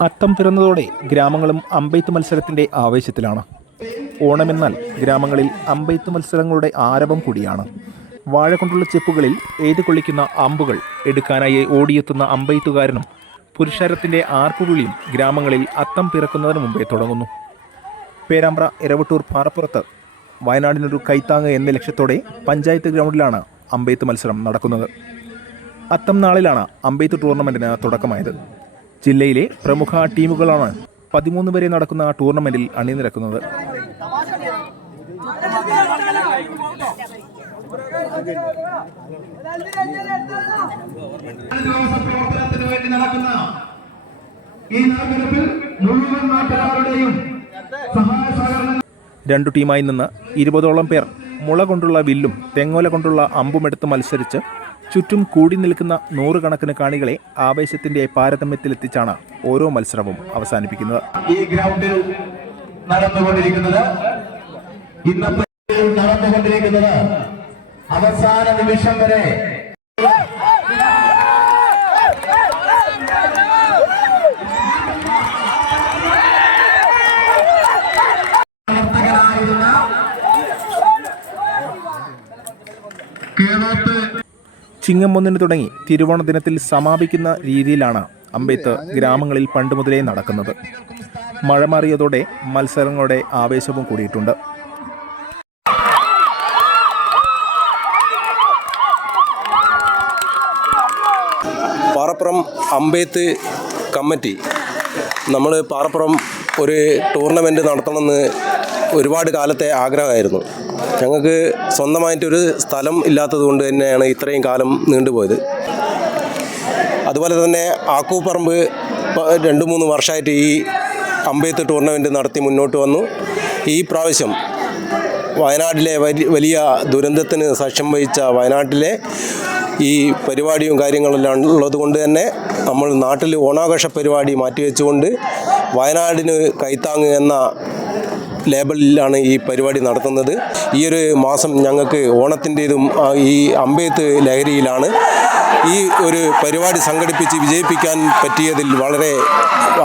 അത്തം പിറന്നതോടെ ഗ്രാമങ്ങളും അമ്പെയ്ത്ത് മത്സരത്തിന്റെ ആവേശത്തിലാണ്. ഓണമെന്നാൽ ഗ്രാമങ്ങളിൽ അമ്പെയ്ത്ത് മത്സരങ്ങളുടെ ആരവം കൂടിയാണ്. വാഴ കൊണ്ടുള്ള ചെപ്പുകളിൽ എഴുതി കൊള്ളിക്കുന്ന അമ്പുകൾ എടുക്കാനായി ഓടിയെത്തുന്ന അമ്പെയ്ത്തുകാരനും പുരുഷാരത്തിന്റെ ആർപ്പുവിളിയും ഗ്രാമങ്ങളിൽ അത്തം പിറക്കുന്നതിന് മുമ്പേ തുടങ്ങുന്നു. പേരാമ്പ്ര ഇരവട്ടൂർ പാറപ്പുറത്ത് വയനാടിനൊരു കൈത്താങ്ങ് എന്ന ലക്ഷ്യത്തോടെ പഞ്ചായത്ത് ഗ്രൗണ്ടിലാണ് അമ്പെയ്ത്ത് മത്സരം നടക്കുന്നത്. അത്തം നാളിലാണ് അമ്പെയ്ത്ത് ടൂർണമെന്റിന് തുടക്കമായത്. ജില്ലയിലെ പ്രമുഖ ടീമുകളാണ് പതിമൂന്ന് വരെ നടക്കുന്ന ടൂർണമെന്റിൽ അണിനിരക്കുന്നത്. നടക്കുന്ന ഈ നഗരത്തിൽ മുഴുവൻ നാട്ടുകാരുടെയും സഹായ സഹകരണ രണ്ടു ടീമായി നിന്ന് ഇരുപതോളം പേർ മുള കൊണ്ടുള്ള വില്ലും തെങ്ങോല കൊണ്ടുള്ള അമ്പുമെടുത്ത് മത്സരിച്ച് ചുറ്റും കൂടി നിൽക്കുന്ന നൂറുകണക്കിന് കാണികളെ ആവേശത്തിന്റെ പാരതമ്യത്തിലെത്തിച്ചാണ് ഓരോ മത്സരവും അവസാനിപ്പിക്കുന്നത്. ഈ ഗ്രൗണ്ടിൽ നടന്നുകൊണ്ടിരിക്കുന്നത് ഇന്നത്തെ നടന്നുകൊണ്ടിരിക്കുന്നത് അവസാന നിമിഷം വരെ കേരളത്തെ ചിങ്ങം തുടങ്ങി തിരുവോണ ദിനത്തിൽ സമാപിക്കുന്ന രീതിയിലാണ് അമ്പെയ്ത്ത് ഗ്രാമങ്ങളിൽ പണ്ട് മുതലേ നടക്കുന്നത്. മഴ മാറിയതോടെ മത്സരങ്ങളുടെ ആവേശവും കൂടിയിട്ടുണ്ട്. പാറപ്പുറം അമ്പെയ്ത്ത് കമ്മിറ്റി. നമ്മൾ പാറപ്പുറം ഒരു ടൂർണമെന്റ് നടത്തണമെന്ന് ഒരുപാട് കാലത്തെ ആഗ്രഹമായിരുന്നു. ഞങ്ങൾക്ക് സ്വന്തമായിട്ടൊരു സ്ഥലം ഇല്ലാത്തത് കൊണ്ട് തന്നെയാണ് ഇത്രയും കാലം നീണ്ടുപോയത്. അതുപോലെ തന്നെ ആക്കൂപ്പറമ്പ് രണ്ട് മൂന്ന് വർഷമായിട്ട് ഈ അമ്പെയ്ത്ത് ടൂർണമെന്റ് നടത്തി മുന്നോട്ട് വന്നു. ഈ പ്രാവശ്യം വയനാട്ടിലെ വലി- വലിയ ദുരന്തത്തിന് സാക്ഷ്യം വഹിച്ച വയനാട്ടിലെ ഈ പരിപാടിയും കാര്യങ്ങളെല്ലാം ഉള്ളത് കൊണ്ട് തന്നെ നമ്മൾ നാട്ടിൽ ഓണാഘോഷ പരിപാടി മാറ്റിവെച്ചുകൊണ്ട് വയനാടിന് കൈത്താങ് എന്ന ലേബലിലാണ് ഈ പരിപാടി നടത്തുന്നത്. ഈ ഒരു മാസം ഞങ്ങൾക്ക് ഓണത്തിന്റെതും ഈ അമ്പെയ്ത്ത് ലഹരിയിലാണ്. ഈ ഒരു പരിപാടി സംഘടിപ്പിച്ച് വിജയിപ്പിക്കാൻ പറ്റിയതിൽ വളരെ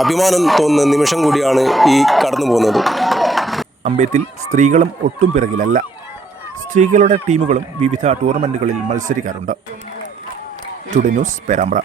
അഭിമാനം തോന്നുന്ന നിമിഷം കൂടിയാണ് ഈ കടന്നു പോകുന്നത്. അമ്പേത്തിൽ സ്ത്രീകളും ഒട്ടും പിറകിലല്ല. സ്ത്രീകളുടെ ടീമുകളും വിവിധ ടൂർണമെന്റുകളിൽ മത്സരിക്കാറുണ്ട്. Today news Perambra.